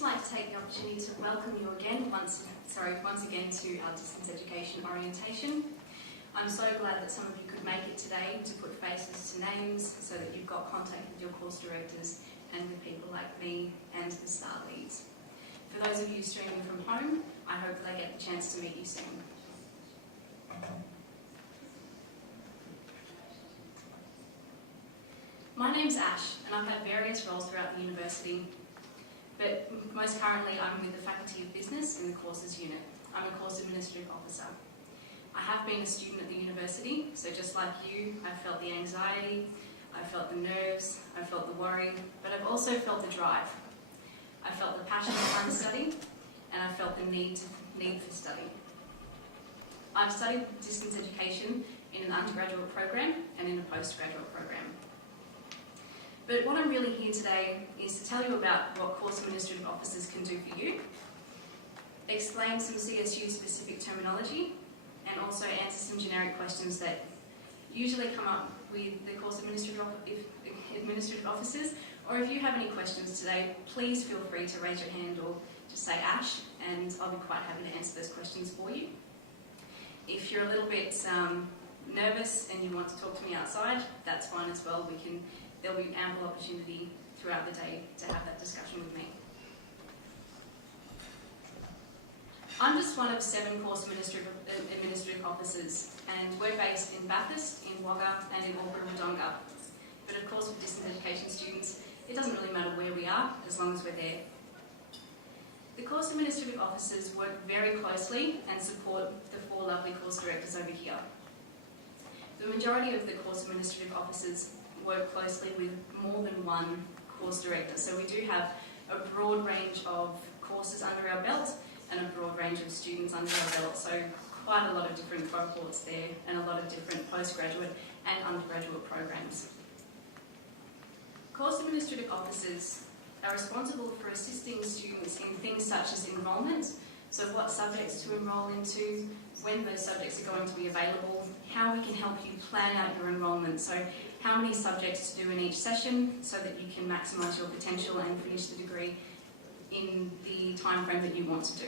just like to take the opportunity to welcome you again, once again to our distance education orientation. I'm so glad that some of you could make it today to put faces to names so that you've got contact with your course directors and with people like me and the STAR leads. For those of you streaming from home, I hope that I get the chance to meet you soon. My name's Ash, and I've had various roles throughout the university, but most currently I'm with the Faculty of Business in the Courses Unit. I'm a Course Administrative Officer. I have been a student at the university, so just like you, I've felt the anxiety, I've felt the nerves, I've felt the worry, but I've also felt the drive. I felt the passion behind study, and I felt the need for study. I've studied distance education in an undergraduate program and in a postgraduate program. But what I'm really here today is to tell you about what course administrative officers can do for you, explain some CSU-specific terminology, and also answer some generic questions that usually come up with the course administrative officers. Or if you have any questions today, please feel free to raise your hand or just say Ash, and I'll be quite happy to answer those questions for you. If you're a little bit nervous and you want to talk to me outside, that's fine as well. There'll be ample opportunity throughout the day to have that discussion with me. I'm just one of 7 course administrative officers, and we're based in Bathurst, in Wagga, and in Albury-Wodonga. But of course, with distance education students, it doesn't really matter where we are, as long as we're there. The course administrative officers work very closely and support the 4 lovely course directors over here. The majority of the course administrative officers work closely with more than one course director. So we do have a broad range of courses under our belt and a broad range of students under our belt. So quite a lot of different cohorts there and a lot of different postgraduate and undergraduate programs. Course administrative officers are responsible for assisting students in things such as enrolment, so what subjects to enrol into, when those subjects are going to be available, how we can help you plan out your enrolment, so how many subjects to do in each session so that you can maximise your potential and finish the degree in the time frame that you want to do.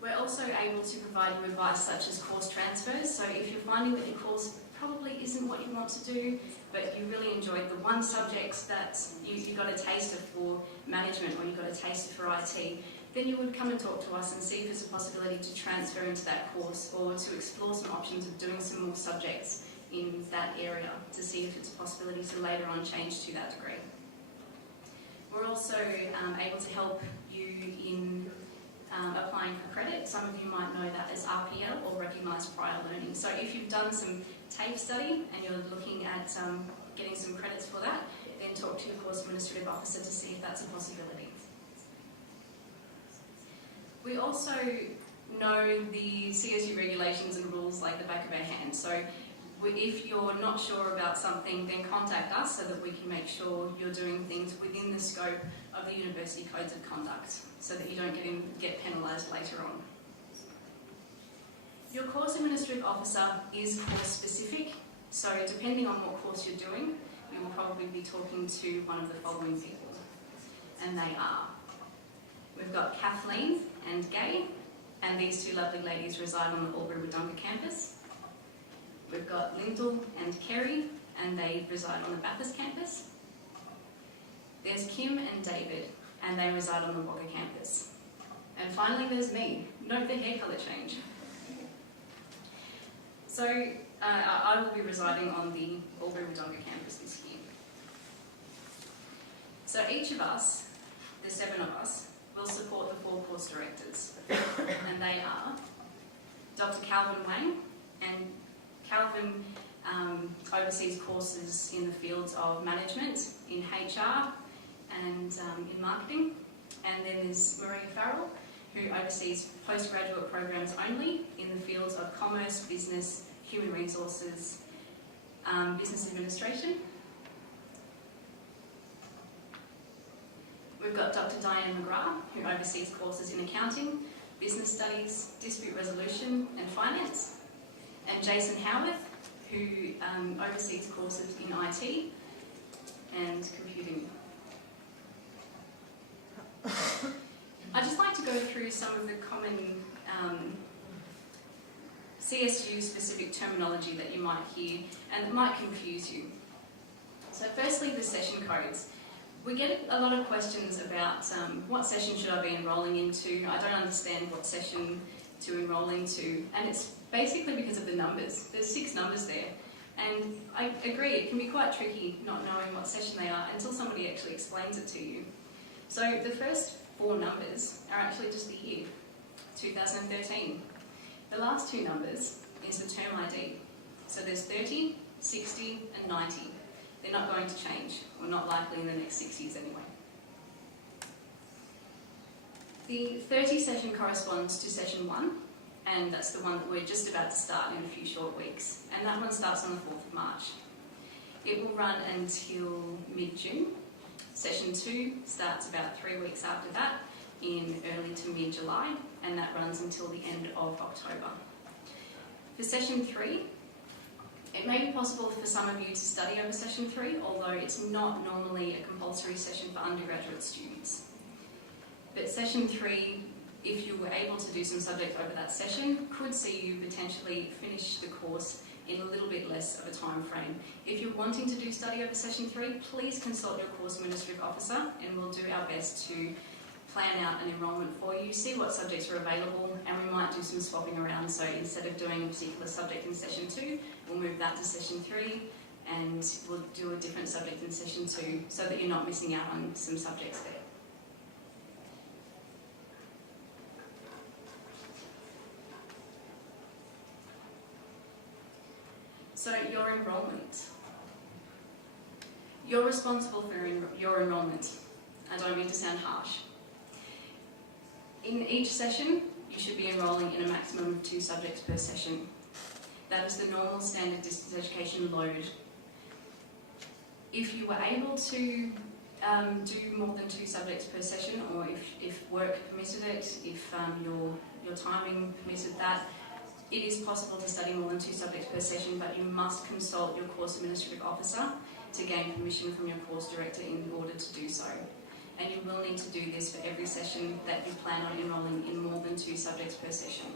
We're also able to provide you advice such as course transfers, so if you're finding that your course probably isn't what you want to do, but you really enjoyed the one subject that you got a taster for management or you got a taster for IT, then you would come and talk to us and see if there's a possibility to transfer into that course or to explore some options of doing some more subjects in that area to see if it's a possibility to later on change to that degree. We're also able to help you in applying for credit. Some of you might know that as RPL or Recognised Prior Learning. So if you've done some TAFE study and you're looking at getting some credits for that, then talk to your course administrative officer to see if that's a possibility. We also know the CSU regulations and rules like the back of our hand. So if you're not sure about something, then contact us so that we can make sure you're doing things within the scope of the university codes of conduct so that you don't get penalised later on. Your course administrative officer is course specific, so depending on what course you're doing, we will probably be talking to one of the following people, and they are. We've got Kathleen and Gay, and these 2 lovely ladies reside on the Albury-Wodonga campus. We've got Lyndall and Kerry, and they reside on the Bathurst campus. There's Kim and David, and they reside on the Wagga campus. And finally there's me. Note the hair colour change. So I will be residing on the Albury-Wodonga campus this year. So each of us, the 7 of us, will support the 4 course directors. And they are Dr. Calvin Wang, and Calvin oversees courses in the fields of management, in HR, and in marketing. And then there's Maria Farrell, who oversees postgraduate programs only in the fields of commerce, business, human resources, business administration. We've got Dr. Diane McGrath, who oversees courses in accounting, business studies, dispute resolution and finance. And Jason Howarth, who oversees courses in IT and computing. through some of the common CSU-specific terminology that you might hear and that might confuse you. So firstly, the session codes. We get a lot of questions about what session should I be enrolling into. I don't understand what session to enrol into, and it's basically because of the numbers. There's 6 numbers there, and I agree it can be quite tricky not knowing what session they are until somebody actually explains it to you. So the first 4 numbers are actually just the year, 2013. The last 2 numbers is the term ID. So there's 30, 60 and 90. They're not going to change, or not likely in the next 6 years anyway. The 30 session corresponds to session 1, and that's the one that we're just about to start in a few short weeks. And that one starts on the 4th of March. It will run until mid-June. Session 2 starts about 3 weeks after that, in early to mid-July, and that runs until the end of October. For session 3, it may be possible for some of you to study over session 3, although it's not normally a compulsory session for undergraduate students. But session 3, if you were able to do some subject over that session, could see you potentially finish the course in a little bit less of a time frame. If you're wanting to do study over session 3, please consult your course administrative officer, and we'll do our best to plan out an enrolment for you, see what subjects are available, and we might do some swapping around. So instead of doing a particular subject in session 2, we'll move that to session 3, and we'll do a different subject in session 2 so that you're not missing out on some subjects there. So your enrolment. You're responsible for your enrolment. I don't mean to sound harsh. In each session, you should be enrolling in a maximum of 2 subjects per session. That is the normal standard distance education load. If you were able to do more than 2 subjects per session, or if work permitted it, if your timing permitted that, it is possible to study more than 2 subjects per session, but you must consult your course administrative officer to gain permission from your course director in order to do so. And you will need to do this for every session that you plan on enrolling in more than 2 subjects per session.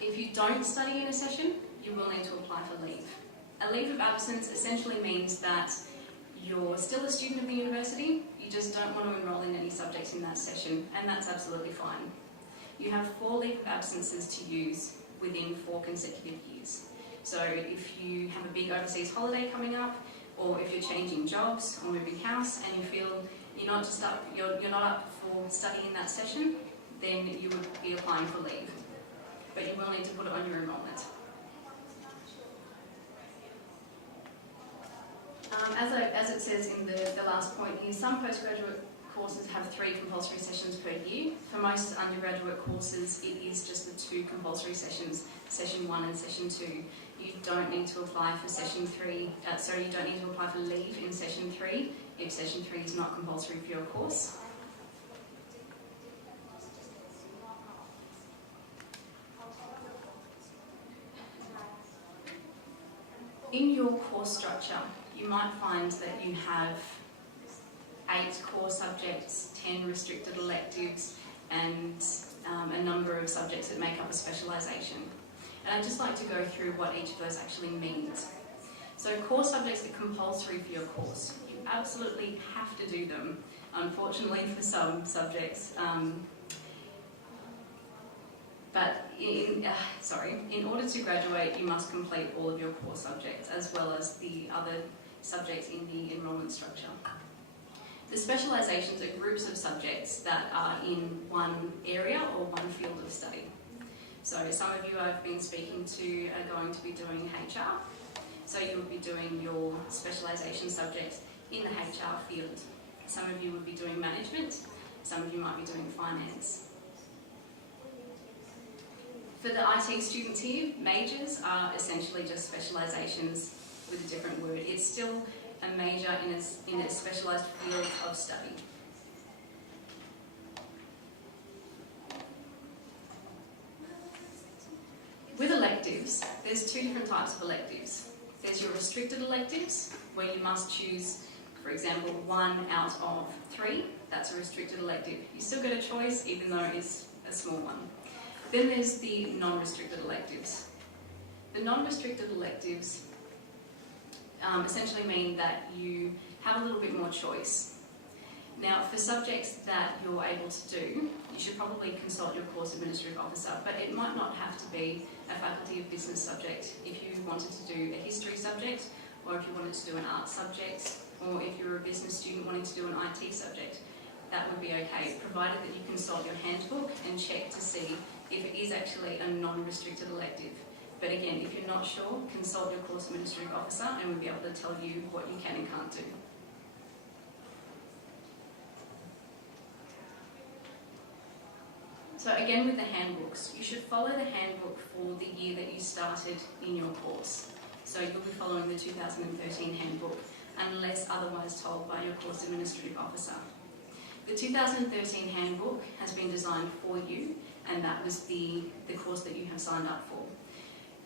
If you don't study in a session, you will need to apply for leave. A leave of absence essentially means that you're still a student of the university, you just don't want to enrol in any subjects in that session, and that's absolutely fine. You have 4 leave of absences to use within 4 consecutive years. So if you have a big overseas holiday coming up, or if you're changing jobs or moving house and you feel you're not up for studying in that session, then you would be applying for leave. But you will need to put it on your enrolment. As it says in the last point here, some postgraduate courses have 3 compulsory sessions per year. For most undergraduate courses, it is just the 2 compulsory sessions, session 1 and session 2. You don't need to apply for session 3, you don't need to apply for leave in session 3 if session 3 is not compulsory for your course. In your course structure, you might find that you have 8 core subjects, 10 restricted electives, and a number of subjects that make up a specialisation. And I'd just like to go through what each of those actually means. So core subjects are compulsory for your course. You absolutely have to do them, unfortunately for some subjects. But in order to graduate, you must complete all of your core subjects, as well as the other subjects in the enrolment structure. The specialisations are groups of subjects that are in one area or one field of study. So some of you I've been speaking to are going to be doing HR. So you would be doing your specialisation subjects in the HR field. Some of you would be doing management. Some of you might be doing finance. For the IT students here, majors are essentially just specialisations with a different word. It's still a major in a specialised field of study. With electives, there's 2 different types of electives. There's your restricted electives, where you must choose For example, 1 out of 3, that's a restricted elective. You still get a choice, even though it's a small one. Then there's the non-restricted electives. The non-restricted electives essentially mean that you have a little bit more choice. Now, for subjects that you're able to do, you should probably consult your course administrative officer, but it might not have to be a Faculty of Business subject. If you wanted to do a history subject, or if you wanted to do an art subject, or if you're a business student wanting to do an IT subject, that would be okay, provided that you consult your handbook and check to see if it is actually a non-restricted elective. But again, if you're not sure, consult your course administrative officer and we'll be able to tell you what you can and can't do. So again, with the handbooks, you should follow the handbook for the year that you started in your course. So you'll be following the 2013 handbook unless otherwise told by your course administrative officer. The 2013 handbook has been designed for you, and that was the course that you have signed up for.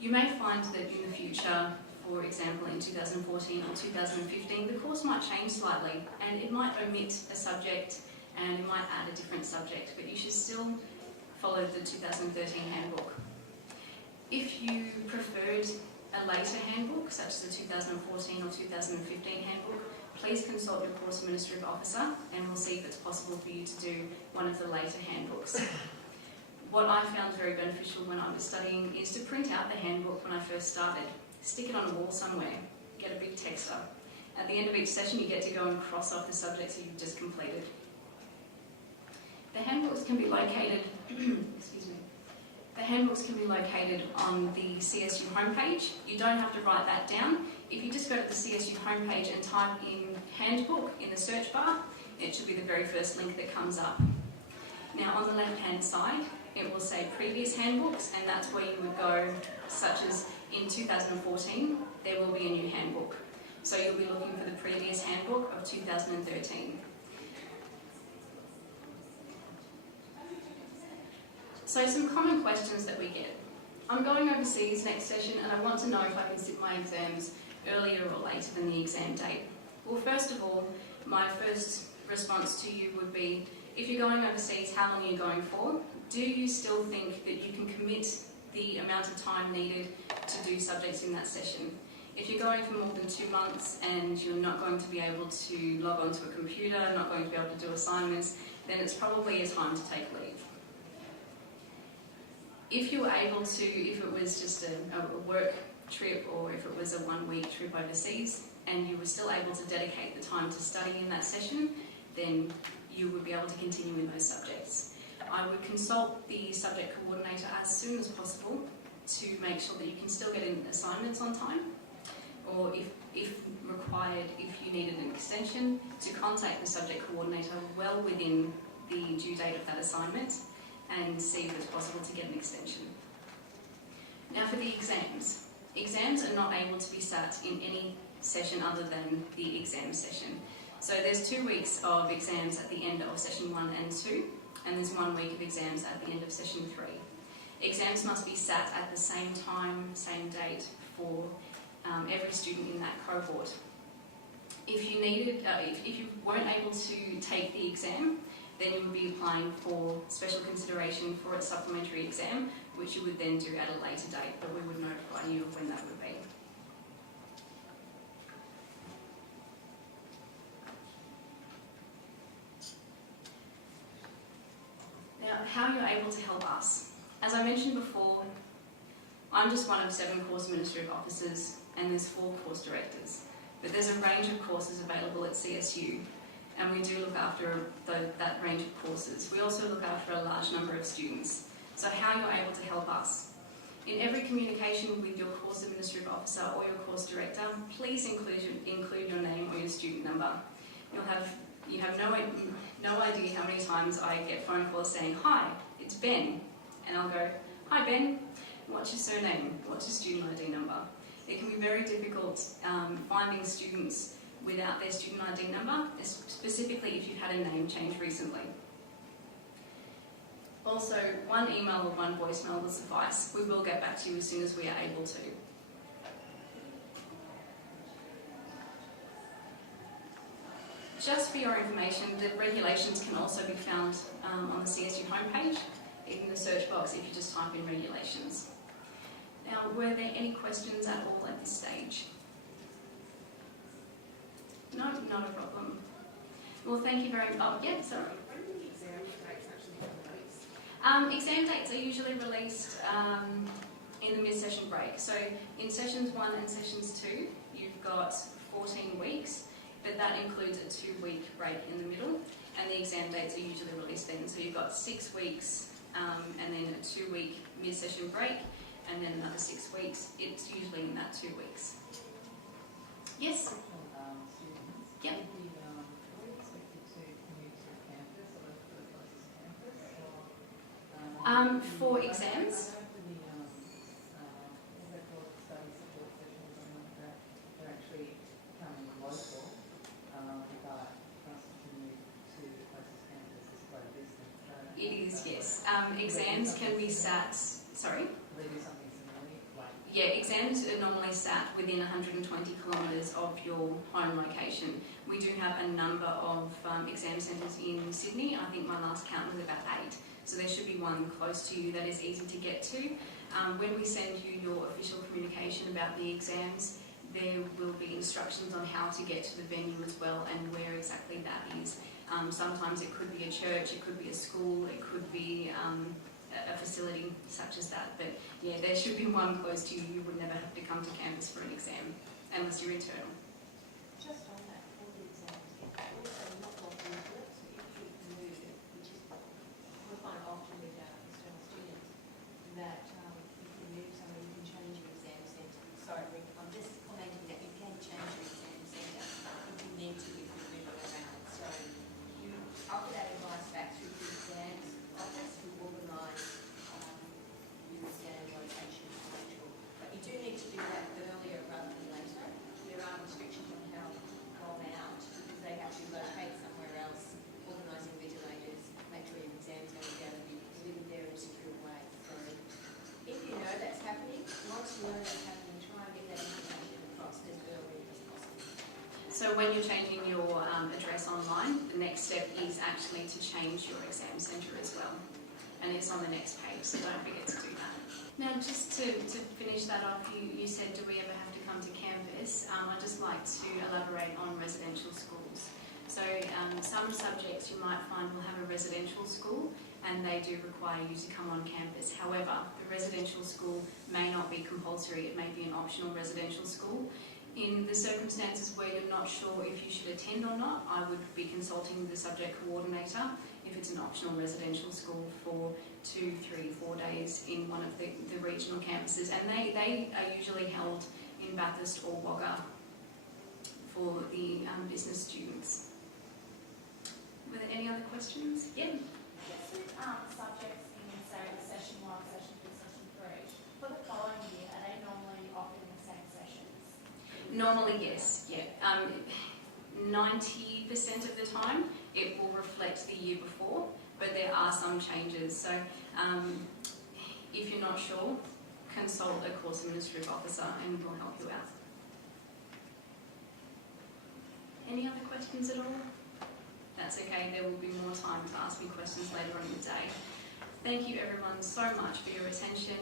You may find that in the future, for example in 2014 or 2015, the course might change slightly and it might omit a subject and it might add a different subject, but you should still follow the 2013 handbook. If you preferred a later handbook, such as the 2014 or 2015 handbook, please consult your course administrative officer and we'll see if it's possible for you to do one of the later handbooks. What I found very beneficial when I was studying is to print out the handbook when I first started, stick it on a wall somewhere, get a big texter. At the end of each session you get to go and cross off the subjects that you've just completed. The handbooks can be located The handbooks can be located on the CSU homepage. You don't have to write that down. If you just go to the CSU homepage and type in handbook in the search bar, it should be the very first link that comes up. Now on the left-hand side, it will say previous handbooks, and that's where you would go, such as in 2014, there will be a new handbook. So you'll be looking for the previous handbook of 2013. So some common questions that we get. I'm going overseas next session and I want to know if I can sit my exams earlier or later than the exam date. Well, first of all, my first response to you would be, if you're going overseas, how long are you going for? Do you still think that you can commit the amount of time needed to do subjects in that session? If you're going for more than 2 months and you're not going to be able to log onto a computer, not going to be able to do assignments, then it's probably a time to take leave. If you were able to, if it was just a work trip or if it was a 1-week trip overseas and you were still able to dedicate the time to study in that session, then you would be able to continue in those subjects. I would consult the subject coordinator as soon as possible to make sure that you can still get in assignments on time, or if required, if you needed an extension, to contact the subject coordinator well within the due date of that assignment and see if it's possible to get an extension. Now for the exams. Exams are not able to be sat in any session other than the exam session. So there's 2 weeks of exams at the end of session 1 and 2, and there's 1 week of exams at the end of session 3. Exams must be sat at the same time, same date for every student in that cohort. If you if you weren't able to take the exam, then you would be applying for special consideration for a supplementary exam, which you would then do at a later date, but we would notify you of when that would be. Now, how you're able to help us. As I mentioned before, I'm just one of 7 course administrative officers and there's 4 course directors. But there's a range of courses available at CSU, and we do look after that range of courses. We also look after a large number of students. So how you're able to help us. In every communication with your course administrative officer or your course director, please include your name or your student number. You have no idea how many times I get phone calls saying, "Hi, it's Ben," and I'll go, "Hi Ben, what's your surname? What's your student ID number?" It can be very difficult finding students without their student ID number, specifically if you've had a name change recently. Also, 1 email or 1 voicemail will suffice. We will get back to you as soon as we are able to. Just for your information, the regulations can also be found on the CSU homepage, in the search box if you just type in regulations. Now, were there any questions at all at this stage? No, not a problem. Well, thank you very much. Oh, yeah, sorry. When are the exam dates actually released? Exam dates are usually released in the mid-session break. So in sessions 1 and sessions 2, you've got 14 weeks, but that includes a 2-week break in the middle, and the exam dates are usually released then. So you've got 6 weeks and then a 2-week mid-session break, and then another 6 weeks. It's usually in that 2 weeks. Yes? Yep. For exams? It is, yes. Exams can be sat, sorry? Yeah, exams are normally sat within 120 kilometres of your home location. We do have a number of exam centres in Sydney. I think my last count was about 8. So there should be one close to you that is easy to get to. When we send you your official communication about the exams, there will be instructions on how to get to the venue as well and where exactly that is. Sometimes it could be a church, it could be a school, it could be a facility such as that. But yeah, there should be one close to you. You would never have to come to campus for an exam unless you're internal. Just on that, for the exams, also not logging into it, so if you move, which is we find often with our external students, that if you move somewhere, you can change your exam centre. Sorry, Rick, I'm just commenting that you can change your exam centre if you need to, if you move it around. So you offer that advice back through the exams office who organise your exam location to make sure. But you do need to do that earlier rather than later. There are restrictions on how to roll out because they have to locate somewhere else, organising vigilators, make sure your exam's going to be able to be delivered there in a secure way. So if you know that's happening, once you know that's happening, try and get that information across as early as possible. So when you're changing your address online, the next step is actually to change your exam centre as well. And it's on the next page, so don't forget to do that. Now, just to finish that off, you said, do we ever have to come to campus? I'd just like to elaborate on residential schools. So some subjects you might find will have a residential school, and they do require you to come on campus. However, the residential school may not be compulsory. It may be an optional residential school. In the circumstances where you're not sure if you should attend or not, I would be consulting the subject coordinator if it's an optional residential school for 2, 3, 4 days in one of the regional campuses. And they are usually held in Bathurst or Wagga for the business students. Were there any other questions? Yeah. Subjects in, say, session 1, session 2, session 3, for the following year, are they normally offered in the same sessions? Normally, yes. Yeah. 90% of the time, it will reflect the year before, but there are some changes. So, if you're not sure, consult a course administrative officer and we'll help you out. Any other questions at all? That's okay, there will be more time to ask me questions later on in the day. Thank you everyone so much for your attention.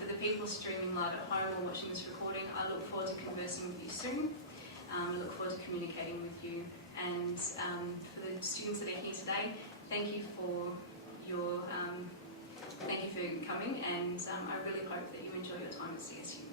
For the people streaming live at home or watching this recording, I look forward to conversing with you soon. I look forward to communicating with you. And for the students that are here today, thank you for your coming, and I really hope that you enjoy your time at CSU.